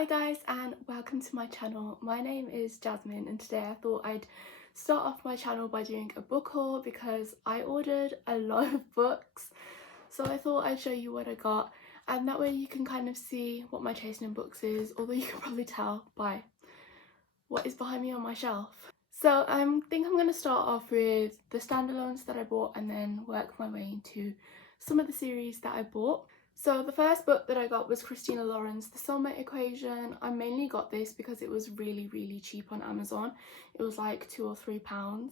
Hi guys and welcome to my channel. My name is Jasmine and today I thought I'd start off my channel by doing a book haul because I ordered a lot of books, so I thought I'd show you what I got, and that way you can kind of see what my taste in books is, although you can probably tell by what is behind me on my shelf. So I think I'm going to start off with the standalones that I bought and then work my way into some of the series that I bought. So the first book that I got was Christina Lauren's The Soulmate Equation. I mainly got this because it was really cheap on Amazon. It was like £2 or £3.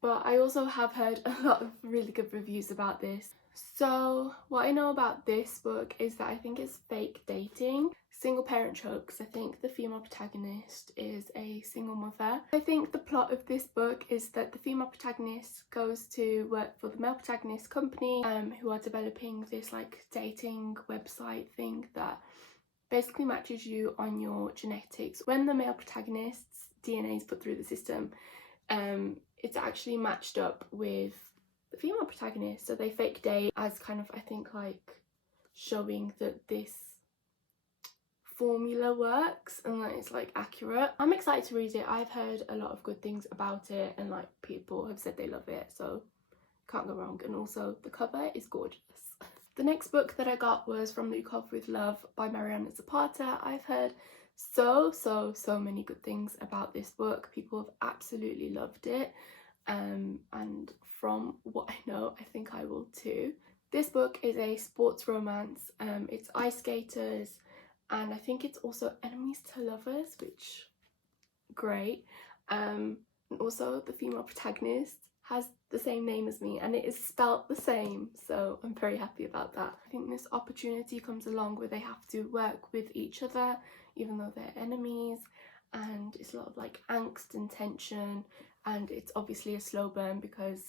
But I also have heard a lot of really good reviews about this. So what I know about this book is that I think it's fake dating, single parent tropes. I think the female protagonist is a single mother. I think the plot of this book is that the female protagonist goes to work for the male protagonist company who are developing this like dating website thing that basically matches you on your genetics. When the male protagonist's DNA is put through the system, it's actually matched up with the female protagonist, so they fake date as kind of, I think, like showing that this formula works and that it's like accurate. I'm excited to read it. I've heard a lot of good things about it and like people have said they love it, so can't go wrong. And also the cover is gorgeous. The next book that I got was From Lukov with Love by Mariana Zapata. I've heard so many good things about this book. People have absolutely loved it. And from what I know, I think I will too. This book is a sports romance. It's ice skaters, and I think it's also enemies to lovers, which great. And also the female protagonist has the same name as me and it is spelt the same, so I'm very happy about that. I think this opportunity comes along where they have to work with each other even though they're enemies, and it's a lot of like angst and tension, and it's obviously a slow burn because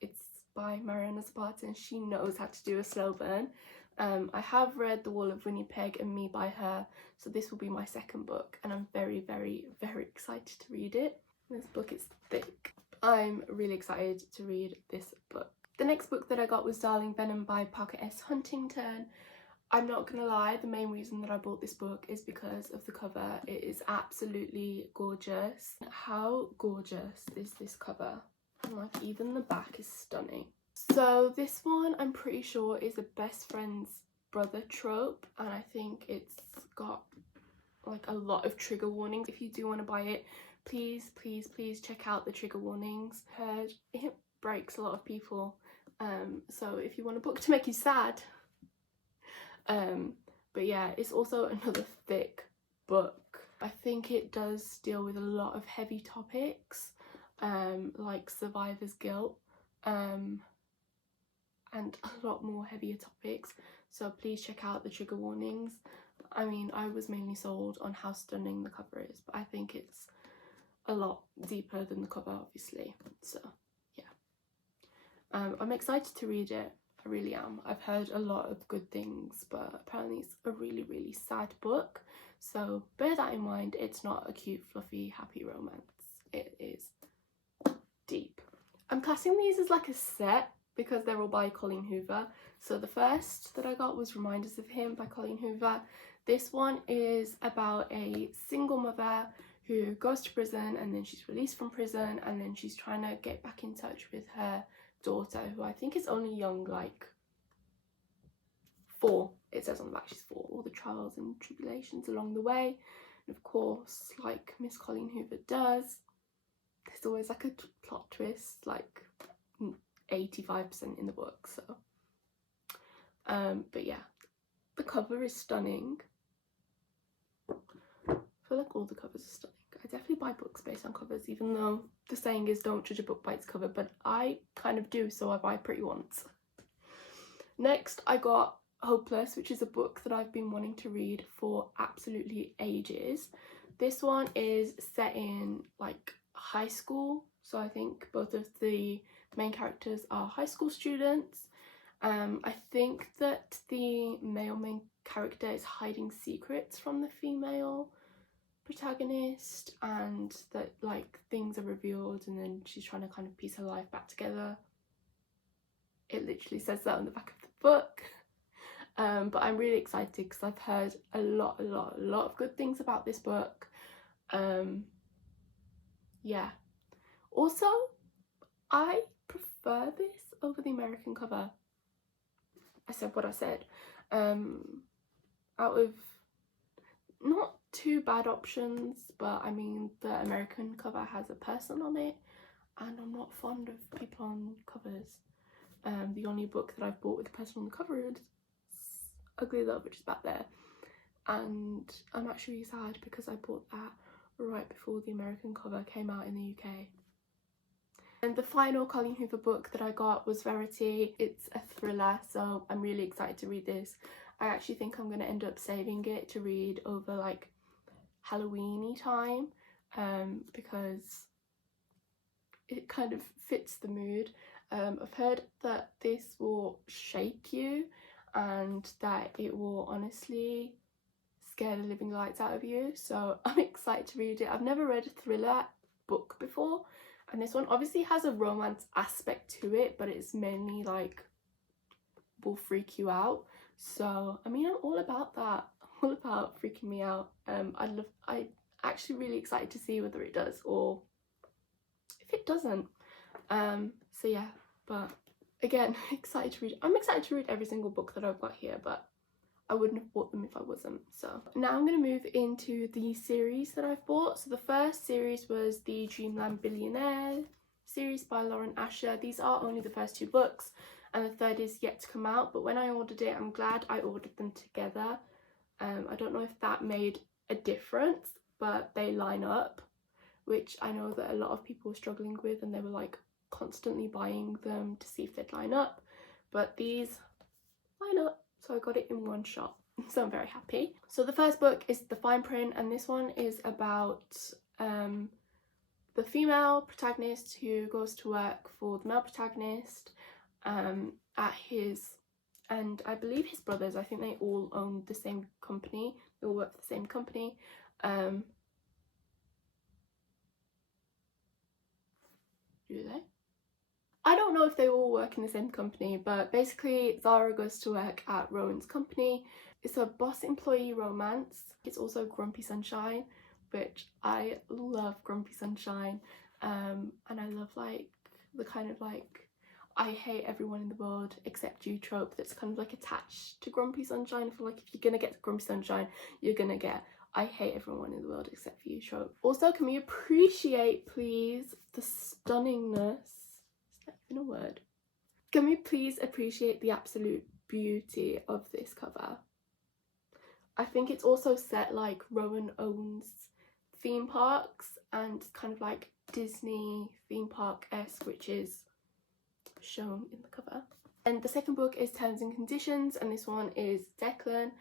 it's by Mariana Zapata and she knows how to do a slow burn. I have read The Wall of Winnipeg and Me by her, so this will be my second book and I'm very excited to read it. This book is thick. I'm really excited to read this book. The next book that I got was Darling Venom by Parker S. Huntington. I'm not gonna lie, the main reason that I bought this book is because of the cover. It is absolutely gorgeous. How gorgeous is this cover? And like even the back is stunning. So this one I'm pretty sure is a best friend's brother trope, and I think it's got like a lot of trigger warnings. If you do want to buy it, please check out the trigger warnings. Heard it breaks a lot of people, so if you want a book to make you sad, but yeah, it's also another thick book. I think it does deal with a lot of heavy topics, like survivor's guilt, and a lot more heavier topics, so please check out the trigger warnings. I mean, I was mainly sold on how stunning the cover is, but I think it's a lot deeper than the cover, obviously, so yeah. I'm excited to read it. I really am. I've heard a lot of good things, but apparently it's a really sad book, so bear that in mind. It's not a cute, fluffy, happy romance. It is deep. I'm classing these as like a set because they're all by Colleen Hoover. So the first that I got was Reminders of Him by Colleen Hoover. This one is about a single mother who goes to prison and then she's released from prison, and then she's trying to get back in touch with her daughter, who I think is only young, like 4. It says on the back she's 4. All the trials and tribulations along the way, and of course, like Miss Colleen Hoover does, there's always like a plot twist, like 85% in the book. So but yeah, the cover is stunning. I feel like all the covers are stunning. I definitely buy books based on covers, even though the saying is don't judge a book by its cover, but I kind of do, so I buy pretty ones. Next I got Hopeless, which is a book that I've been wanting to read for absolutely ages. This one is set in like high school, so I think both of the main characters are high school students. I think that the male main character is hiding secrets from the female protagonist, and that like things are revealed and then she's trying to kind of piece her life back together. It literally says that on the back of the book. But I'm really excited because I've heard a lot of good things about this book. Yeah. Also, I prefer this over the American cover. I said what I said. Out of not two bad options, but I mean the American cover has a person on it, and I'm not fond of people on covers. The only book that I've bought with a person on the cover is Ugly Love, which is back there, and I'm actually sad because I bought that right before the American cover came out in the UK. And the final Colleen Hoover book that I got was Verity. It's a thriller, so I'm really excited to read this. I actually think I'm going to end up saving it to read over like Halloween-y time, because it kind of fits the mood. I've heard that this will shake you and that it will honestly scare the living lights out of you, so I'm excited to read it. I've never read a thriller book before, and this one obviously has a romance aspect to it, but it's mainly like will freak you out. So I mean, I'm all about that, all about freaking me out. I'm actually really excited to see whether it does or if it doesn't. So yeah, but again, excited to read. I'm excited to read every single book that I've got here, but I wouldn't have bought them if I wasn't. So now I'm going to move into the series that I've bought. So the first series was the Dreamland Billionaire series by Lauren Asher. These are only the first two books, and the third is yet to come out, but when I ordered it, I'm glad I ordered them together. I don't know if that made a difference, but they line up, which I know that a lot of people were struggling with, and they were like constantly buying them to see if they'd line up, but these line up, so I got it in one shot, so I'm very happy. So the first book is The Fine Print, and this one is about the female protagonist who goes to work for the male protagonist at his, and I believe his brothers, I think they all own the same company, they all work for the same company. Do they? I don't know if they all work in the same company, but basically Zara goes to work at Rowan's company. It's a boss employee romance. It's also Grumpy Sunshine, which I love Grumpy Sunshine, and I love like the kind of like I hate everyone in the world except you trope that's kind of like attached to Grumpy Sunshine. I feel like if you're gonna get Grumpy Sunshine, you're gonna get I hate everyone in the world except for you trope. Also, can we appreciate please the stunningness, is that even a word? Can we please appreciate the absolute beauty of this cover? I think it's also set like Rowan owns theme parks and kind of like Disney theme park-esque, which is shown in the cover. And the second book is Terms and Conditions, and this one is Declan,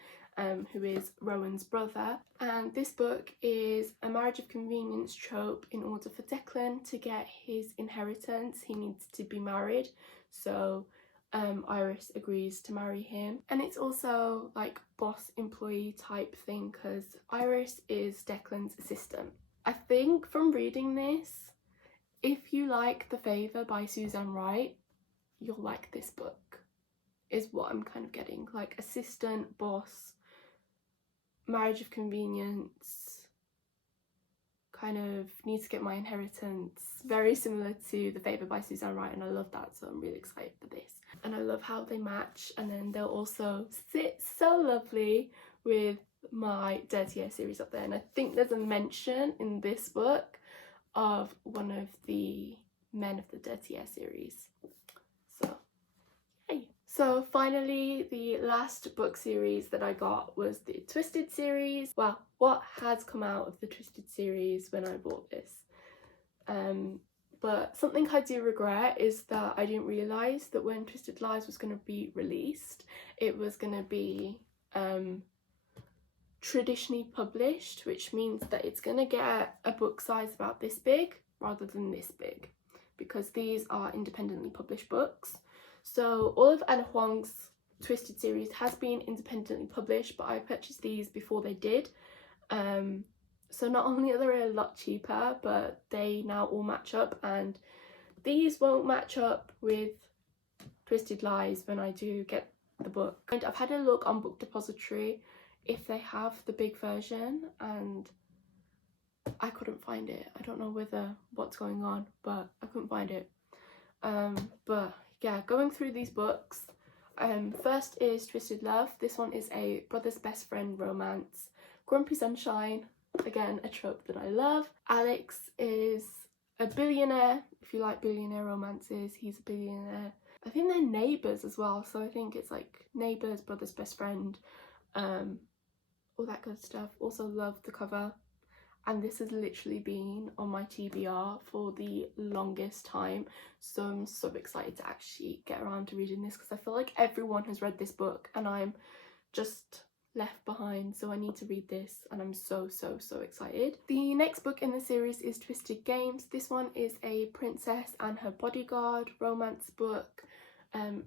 who is Rowan's brother. And this book is a marriage of convenience trope. In order for Declan to get his inheritance, he needs to be married. So Iris agrees to marry him. And it's also like boss employee type thing because Iris is Declan's assistant. I think from reading this, if you like The Favour by Suzanne Wright, you'll like this book, is what I'm kind of getting. Like assistant, boss, marriage of convenience, kind of needs to get my inheritance, very similar to The Favour by Suzanne Wright, and I love that, so I'm really excited for this. And I love how they match, and then they'll also sit so lovely with my Dirty Air series up there. And I think there's a mention in this book of one of the men of the Dirty Air series. So, yay. So finally, the last book series that I got was the Twisted series. Well, what has come out of the Twisted series when I bought this? But something I do regret is that I didn't realise that when Twisted Lies was going to be released, it was going to be traditionally published, which means that it's going to get a book size about this big rather than this big, because these are independently published books. So all of Anna Huang's Twisted series has been independently published, but I purchased these before they did. So not only are they a lot cheaper, but they now all match up, and these won't match up with Twisted Lies when I do get the book. And I've had a look on Book Depository if they have the big version, and I couldn't find it. I don't know what's going on, but I couldn't find it. But yeah, going through these books, first is Twisted Love. This one is a brother's best friend romance. Grumpy Sunshine, again a trope that I love. Alex is a billionaire. If you like billionaire romances, he's a billionaire. I think they're neighbours as well, so I think it's like neighbours, brother's best friend, all that good stuff. Also love the cover, and this has literally been on my TBR for the longest time, so I'm so excited to actually get around to reading this, because I feel like everyone has read this book and I'm just left behind, so I need to read this, and I'm so excited. The next book in the series is Twisted Games. This one is a princess and her bodyguard romance book.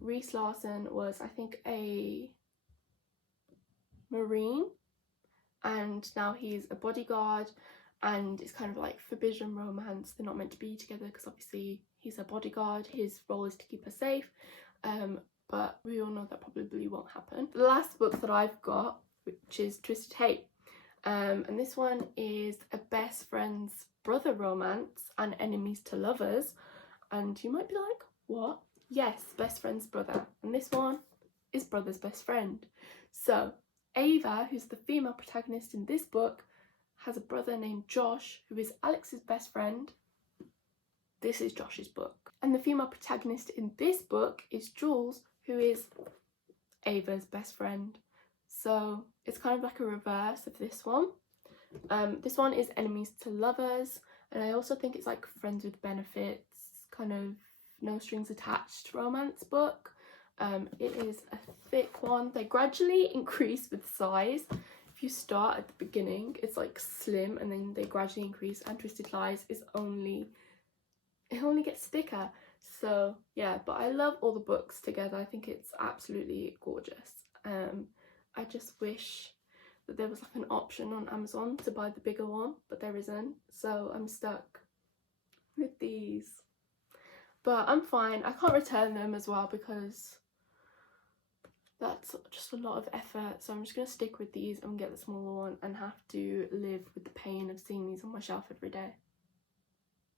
Reese Larson was, I think, a Marine, and now he's a bodyguard, and it's kind of like forbidden romance. They're not meant to be together because obviously he's a bodyguard, his role is to keep her safe, but we all know that probably won't happen. The last book that I've got, which is Twisted Hate, and this one is a best friend's brother romance and enemies to lovers, and you might be like, what? Yes, best friend's brother, and this one is brother's best friend. So Ava, who's the female protagonist in this book, has a brother named Josh, who is Alex's best friend. This is Josh's book. And the female protagonist in this book is Jules, who is Ava's best friend. So it's kind of like a reverse of this one. This one is enemies to lovers, and I also think it's like friends with benefits, kind of no strings attached romance book. It is a thick one. They gradually increase with size. If you start at the beginning, it's like slim, and then they gradually increase, and Twisted Lies is it only gets thicker. So yeah, but I love all the books together. I think it's absolutely gorgeous. I just wish that there was like an option on Amazon to buy the bigger one, but there isn't, so I'm stuck with these. But I'm fine. I can't return them as well because that's just a lot of effort, so I'm just going to stick with these and get the smaller one and have to live with the pain of seeing these on my shelf every day.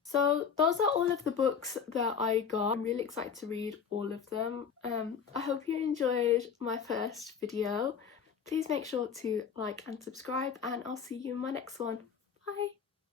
So those are all of the books that I got. I'm really excited to read all of them. I hope you enjoyed my first video. Please make sure to like and subscribe, and I'll see you in my next one. Bye!